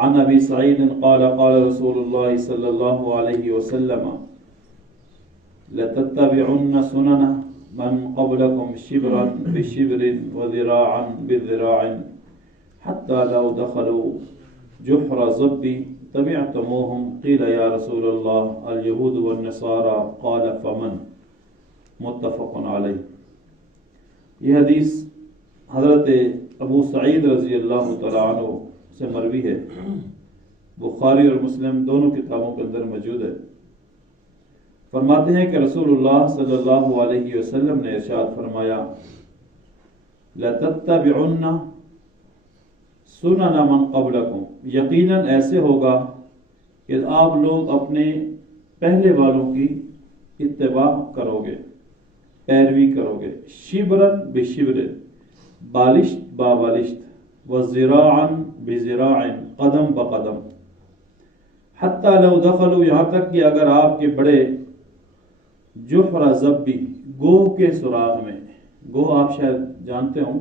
عن ابی سعید قال قال رسول اللہ صلی اللہ علیہ وسلم لتتبعن سنن من قبلكم شبرا بشبر وذراعا بذراع حتى لو دخلوا جحر ضب تبعتموهم قيل يا رسول الله اليهود والنصارى قال فمن متفق علیہ۔ یہ حدیث حضرت ابو سعید رضی اللہ تعالیٰ عنہ سے مروی ہے، بخاری اور مسلم دونوں کتابوں کے اندر موجود ہے۔ فرماتے ہیں کہ رسول اللہ صلی اللہ علیہ وسلم نے ارشاد فرمایا لَتَتَّبِعُنَّ سُنَنَ مَنْ قَبْلَكُمْ، یقیناً ایسے ہوگا کہ آپ لوگ اپنے پہلے والوں کی اتباع کرو گے، پیروی کرو گے، شبرن بشبر، بالشت با بالشت، وزراعا بزراع، قدم بقدم، حتی لو دخلوا، یہاں تک کہ اگر آپ کے بڑے جحر ضبی، گوہ کے سوراخ میں، گوہ آپ شاید جانتے ہوں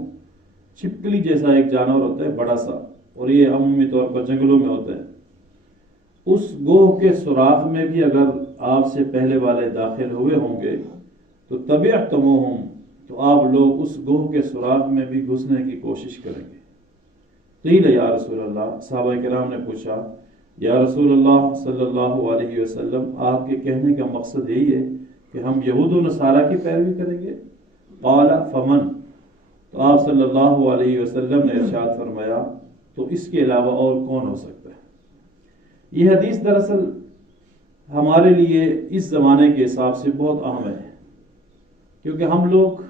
چھپکلی جیسا ایک جانور ہوتا ہے بڑا سا، اور یہ عمومی طور پر جنگلوں میں ہوتا ہے، اس گوہ کے سوراخ میں بھی اگر آپ سے پہلے والے داخل ہوئے ہوں گے تو تبعتموہم، تو آپ لوگ اس گوہ کے سوراخ میں بھی گھسنے کی کوشش کریں گے۔ قیل یا رسول اللہ، صحابہ کرام نے پوچھا یا رسول اللہ صلی اللہ علیہ وسلم، آپ کے کہنے کا مقصد یہی ہے کہ ہم یہود و نصارہ کی پیروی کریں گے؟ قال فمن، تو آپ صلی اللہ علیہ وسلم نے ارشاد فرمایا تو اس کے علاوہ اور کون ہو سکتا ہے؟ یہ حدیث دراصل ہمارے لیے اس زمانے کے حساب سے بہت اہم ہے، کیونکہ ہم لوگ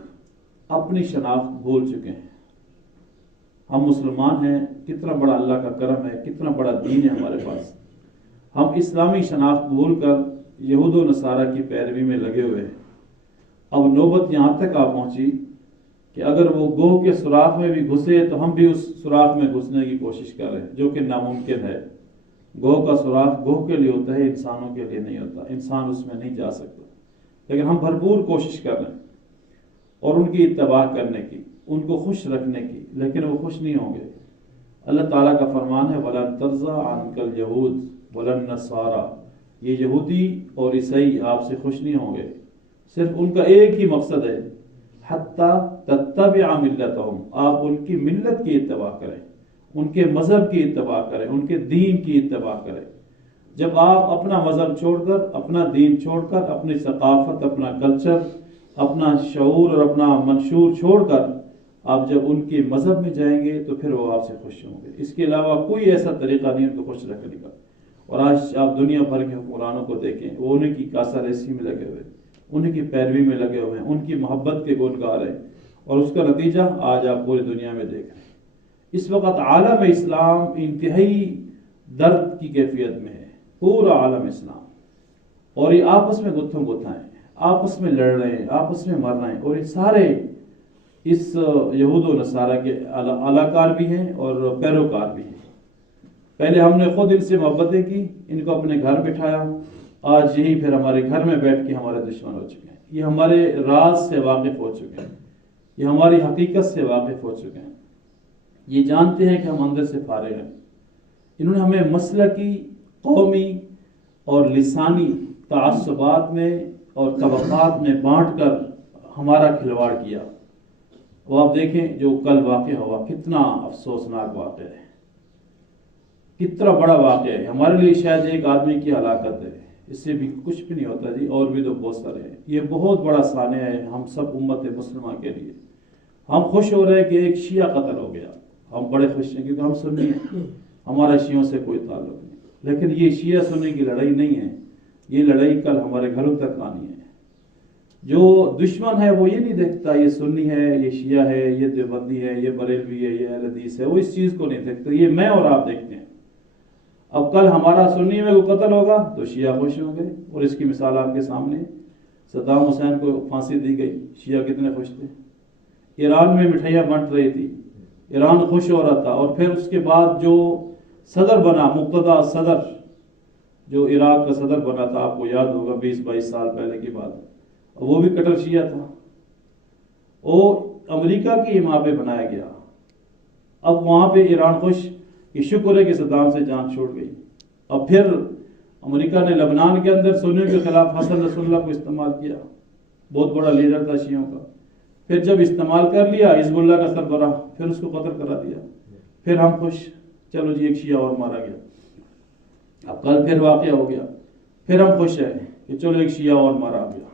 اپنی شناخت بھول چکے ہیں۔ ہم مسلمان ہیں، کتنا بڑا اللہ کا کرم ہے، کتنا بڑا دین ہے ہمارے پاس، ہم اسلامی شناخت بھول کر یہود و نصارہ کی پیروی میں لگے ہوئے ہیں۔ اب نوبت یہاں تک آ پہنچی کہ اگر وہ گوہ کے سوراخ میں بھی گھسے تو ہم بھی اس سوراخ میں گھسنے کی کوشش کر رہے ہیں، جو کہ ناممکن ہے۔ گوہ کا سوراخ گوہ کے لیے ہوتا ہے، انسانوں کے لیے نہیں ہوتا، انسان اس میں نہیں جا سکتا، لیکن ہم بھرپور کوشش کر رہے ہیں اور ان کی اتباع کرنے کی، ان کو خوش رکھنے کی، لیکن وہ خوش نہیں ہوں گے۔ اللہ تعالیٰ کا فرمان ہے وَلَن تَرْضَىٰ عَنْكَ الْيَهُودُ وَلَا النَّصَارَىٰ، یہ یہودی اور عیسائی آپ سے خوش نہیں ہوں گے، صرف ان کا ایک ہی مقصد ہے حَتَّىٰ تَتَّبِعَ مِلَّتَهُمْ، آپ ان کی ملت کی اتباع کریں، ان کے مذہب کی اتباع کریں، ان کے دین کی اتباع کریں۔ جب آپ اپنا مذہب چھوڑ کر، اپنا دین چھوڑ کر، اپنی ثقافت، اپنا کلچر، اپنا شعور اور اپنا منشور چھوڑ کر آپ جب ان کے مذہب میں جائیں گے تو پھر وہ آپ سے خوش ہوں گے۔ اس کے علاوہ کوئی ایسا طریقہ نہیں ان کو خوش رکھنے کا۔ اور آج آپ دنیا بھر کے حکمرانوں کو دیکھیں، وہ انہیں کی کاسہ ریسی میں لگے ہوئے، انہیں کی پیروی میں لگے ہوئے ہیں، ان کی محبت کے گلگار ہیں، اور اس کا نتیجہ آج آپ پوری دنیا میں دیکھ رہے ہیں۔ اس وقت عالم اسلام انتہائی درد کی کیفیت میں ہے، پورا عالم اسلام، اور یہ آپس میں گتھم گتھا ہیں، آپس میں لڑ رہے ہیں، آپس میں مر رہے ہیں، اور یہ سارے اس یہود و نصارہ کے علاقار بھی ہیں اور پیروکار بھی ہیں۔ پہلے ہم نے خود ان سے محبتیں کی، ان کو اپنے گھر بٹھایا، آج یہی پھر ہمارے گھر میں بیٹھ کے ہمارے دشمن ہو چکے ہیں، یہ ہمارے راز سے واقف ہو چکے ہیں، یہ ہماری حقیقت سے واقف ہو چکے ہیں، یہ جانتے ہیں کہ ہم اندر سے فارغ ہیں۔ انہوں نے ہمیں مسلکی، قومی اور لسانی تعصبات میں اور طبقات میں بانٹ کر ہمارا کھلواڑ کیا۔ وہ آپ دیکھیں جو کل واقع ہوا، کتنا افسوسناک واقعہ ہے، کتنا بڑا واقعہ ہے ہمارے لیے، شاید ایک آدمی کی ہلاکت ہے، اس سے بھی کچھ بھی نہیں ہوتا جی، اور بھی تو بہت سارے ہیں۔ یہ بہت بڑا سانحہ ہے ہم سب امت مسلمہ کے لیے۔ ہم خوش ہو رہے ہیں کہ ایک شیعہ قتل ہو گیا، ہم بڑے خوش ہیں کیونکہ ہم سنی ہیں، ہمارا شیعوں سے کوئی تعلق نہیں، لیکن یہ شیعہ سنی کی لڑائی نہیں ہے، یہ لڑائی کل ہمارے گھروں تک آنی ہے۔ جو دشمن ہے وہ یہ نہیں دیکھتا یہ سنی ہے، یہ شیعہ ہے، یہ دیوبندی ہے، یہ بریلوی ہے، یہ اہل حدیث ہے، وہ اس چیز کو نہیں دیکھتا، یہ میں اور آپ دیکھتے ہیں۔ اب کل ہمارا سنی میں کوئی قتل ہوگا تو شیعہ خوش ہوں گے، اور اس کی مثال آپ کے سامنے، صدام حسین کو پھانسی دی گئی، شیعہ کتنے خوش تھے، ایران میں مٹھائیاں بنٹ رہی تھی، ایران خوش ہو رہا تھا، اور پھر اس کے بعد جو صدر بنا، مقتدی صدر جو عراق کا صدر بنا تھا، آپ کو یاد ہوگا 20-22 سال پہلے کی بات، وہ بھی کٹر شیعہ تھا، وہ امریکہ کی حمایت پہ بنایا گیا۔ اب وہاں پہ ایران خوش کہ شکر ہے کہ صدام سے جان چھوٹ گئی. اور پھر امریکہ نے لبنان کے اندر سنیوں کے خلاف حسن نصر اللہ کو استعمال کیا، بہت بڑا لیڈر تھا شیعوں کا. پھر جب استعمال کر لیا حزب اللہ کا سربراہ، پھر اس کو قتل کرا دیا. پھر ہم خوش، چلو جی ایک شیعہ اور مارا گیا. اب کل پھر واقعہ ہو گیا، پھر ہم خوش ہیں کہ چلو ایک شیعہ اور مارا گیا.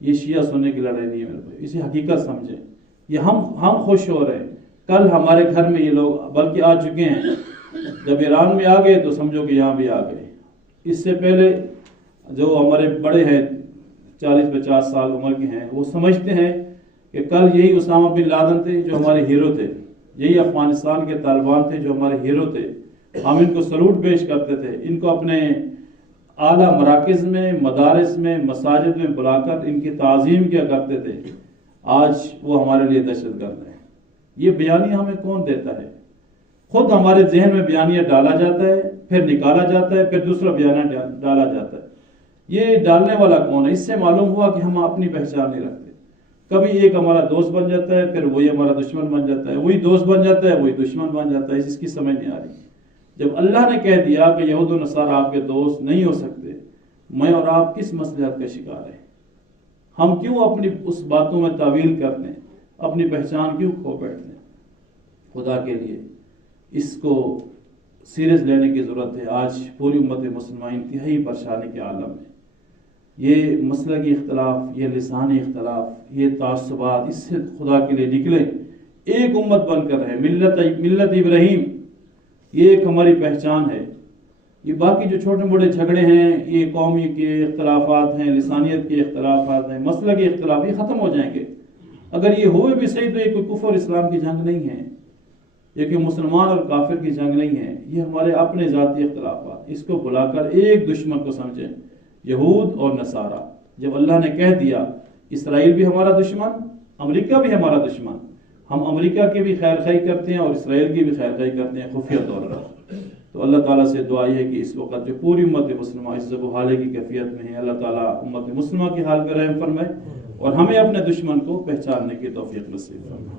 یہ شیعہ سننے کی لڑائی نہیں ہے میرے بھائی، اسے حقیقت سمجھیں. یہ ہم خوش ہو رہے ہیں، کل ہمارے گھر میں یہ لوگ بلکہ آ چکے ہیں. جب ایران میں آ گئے تو سمجھو کہ یہاں بھی آ گئے. اس سے پہلے جو ہمارے بڑے ہیں 40-50 سال عمر کے ہیں، وہ سمجھتے ہیں کہ کل یہی اسامہ بن لادن تھے جو ہمارے ہیرو تھے، یہی افغانستان کے طالبان تھے جو ہمارے ہیرو تھے. ہم ان کو سلوٹ پیش کرتے تھے، ان کو اپنے اعلیٰ مراکز میں، مدارس میں، مساجد میں بلا کر ان کی تعظیم کیا کرتے تھے. آج وہ ہمارے لیے دہشت گرد ہیں. یہ بیانیہ ہمیں کون دیتا ہے؟ خود ہمارے ذہن میں بیانیہ ڈالا جاتا ہے، پھر نکالا جاتا ہے، پھر دوسرا بیانیہ ڈالا جاتا ہے. یہ ڈالنے والا کون ہے؟ اس سے معلوم ہوا کہ ہم اپنی پہچان نہیں رکھتے. کبھی ایک ہمارا دوست بن جاتا ہے، پھر وہی ہمارا دشمن بن جاتا ہے، وہی دوست بن جاتا ہے، وہی دشمن بن جاتا ہے. اس کی سمجھ نہیں آ رہی. جب اللہ نے کہہ دیا کہ یہود و نصارہ آپ کے دوست نہیں ہو سکتے، میں اور آپ کس مصلحت کا شکار ہیں؟ ہم کیوں اپنی اس باتوں میں تعویل کرتے ہیں؟ اپنی پہچان کیوں کھو بیٹھتے ہیں؟ خدا کے لیے اس کو سیریس لینے کی ضرورت ہے. آج پوری امت مسلمہ انتہائی پریشانی کے عالم میں یہ مسلکی اختلاف، یہ لسانی اختلاف، یہ تعصبات، اس سے خدا کے لیے نکلے، ایک امت بن کر رہے. ملت ابراہیم یہ ایک ہماری پہچان ہے. یہ باقی جو چھوٹے موٹے جھگڑے ہیں، یہ قومی کے اختلافات ہیں، لسانیت کے اختلافات ہیں، مسلکی اختلاف، یہ ختم ہو جائیں گے. اگر یہ ہوئے بھی صحیح تو یہ کوئی کفر اسلام کی جنگ نہیں ہے، یہ کہ مسلمان اور کافر کی جنگ نہیں ہے. یہ ہمارے اپنے ذاتی اختلافات. اس کو بلا کر ایک دشمن کو سمجھیں، یہود اور نصارہ. جب اللہ نے کہہ دیا اسرائیل بھی ہمارا دشمن، امریکہ بھی ہمارا دشمن، ہم امریکہ کی بھی خیر خواہی کرتے ہیں اور اسرائیل کی بھی خیر خواہی کرتے ہیں خفیہ طور پر. تو اللہ تعالیٰ سے دعا یہ ہے کہ اس وقت جو پوری امت مسلمہ اس زب و حالے کی کیفیت میں ہے، اللہ تعالیٰ امت مسلمہ کی حال کا رحم فرمائے اور ہمیں اپنے دشمن کو پہچاننے کی توفیق نصیب فرمائے.